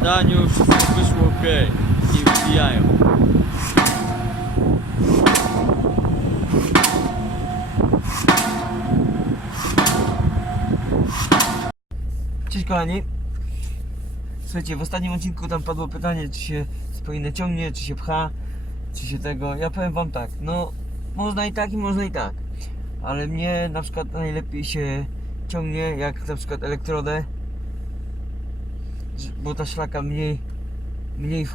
składaniu, wszystko wyszło ok i wbijają. Cześć kochani. Słuchajcie, w ostatnim odcinku tam padło pytanie, czy się spojne ciągnie, czy się pcha, czy się tego. Ja powiem wam tak, no można i tak i można i tak. Ale mnie na przykład najlepiej się ciągnie jak na przykład elektrodę, bo ta szlaka mniej, mniej,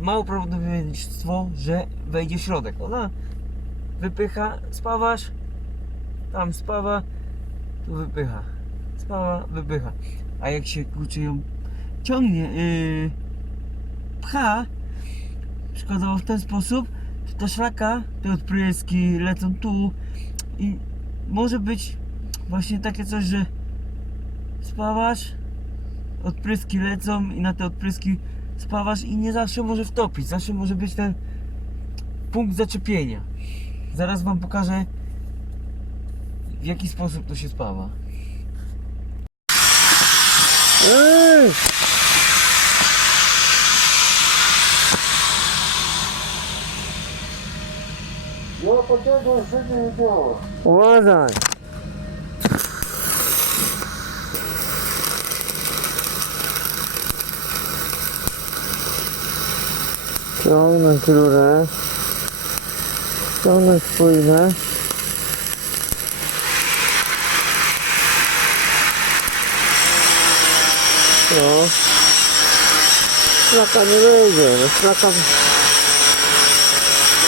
mało prawdopodobieństwo, że wejdzie w środek. Ona wypycha, spawasz, tam spawa, tu wypycha. Spawa, wypycha. A jak się kurczę ją ciągnie, yy, pcha, przykładowo w ten sposób, to ta szlaka, te odpryski lecą tu i może być właśnie takie coś, że spawasz, odpryski lecą i na te odpryski spawasz i nie zawsze może wtopić, zawsze może być ten punkt zaczepienia. Zaraz wam pokażę w jaki sposób to się spawa. Ej! No poczekaj, żeby nie było. Uważaj! Ciągnąć rurę. Ciągnąć płynę. No. Szlaka nie wejdzie, no szlaka...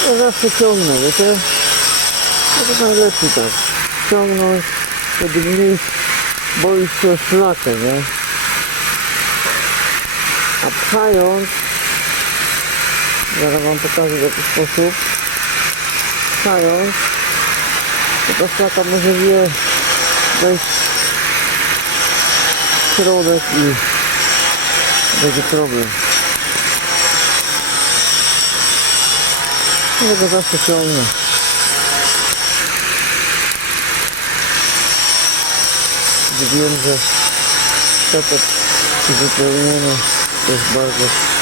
Ja zawsze ciągnę, wiecie? No to najlepiej tak. Ciągnąć, wtedy mniej boisz się o szlakę, nie? A pchając, zaraz wam pokażę w jaki sposób, to ta szlaka może wie wejść w środek i będzie problem. Dlatego zawsze ciągnę. gdy wiem, że przepad uzupełniony jest bardzo,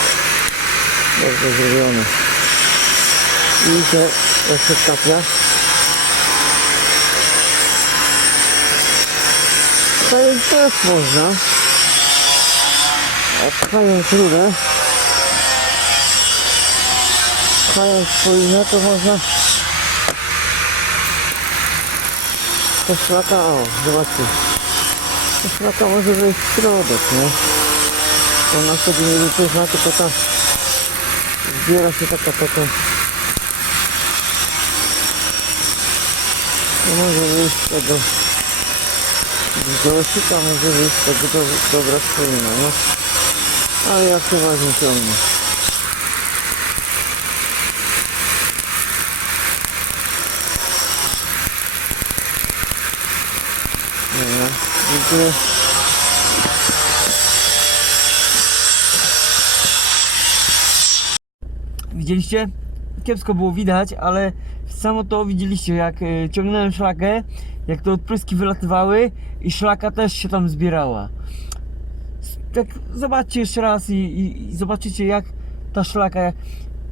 bardzo zrobiony. Widzicie, jak się kapia. Pchając też można. A pchając rurę, pchając polinę, to można to szlaka, o, zobaczcie. To szlaka może wejść w środek, nie? To ona wtedy nie wypycha, tylko ta zbiera się taka, taka to może wyjść z tego zgłosika, może wyjść z tego do, dobra wspólna, no ale ja przeważnie ciągnę Dobra, dziękuję. Widzieliście? Kiepsko było widać, ale samo to widzieliście, jak e, ciągnąłem szlakę, jak te odpryski wylatywały i szlaka też się tam zbierała. Tak zobaczcie jeszcze raz i, i, i zobaczycie jak ta szlaka, jak,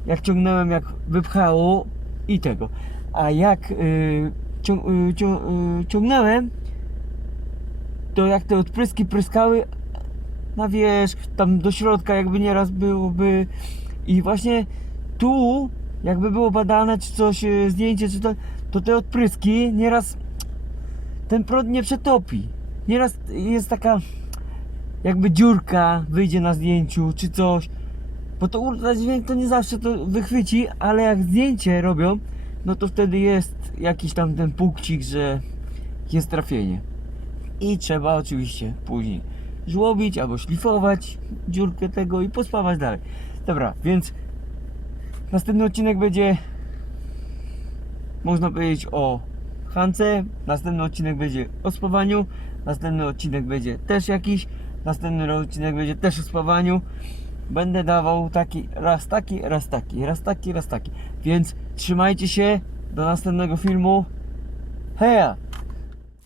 jak ciągnąłem, jak wypchało i tego. A jak y, cią, y, cią, y, ciągnąłem, to jak te odpryski pryskały na wierzch, tam do środka jakby nieraz byłoby i właśnie tu jakby było badane czy coś, e, zdjęcie czy to, to te odpryski nieraz ten prąd nie przetopi. Nieraz jest taka jakby dziurka wyjdzie na zdjęciu czy coś, bo to ultradźwięk to nie zawsze to wychwyci, ale jak zdjęcie robią, no to wtedy jest jakiś tam ten punkcik, że jest trafienie i trzeba oczywiście później żłobić albo szlifować dziurkę tego i pospawać dalej. Dobra, więc następny odcinek będzie można powiedzieć o Hance, następny odcinek będzie o spawaniu, następny odcinek będzie też jakiś, następny odcinek będzie też o spawaniu. Będę dawał taki, raz taki, raz taki, raz taki, raz taki. Więc trzymajcie się do następnego filmu. Heja!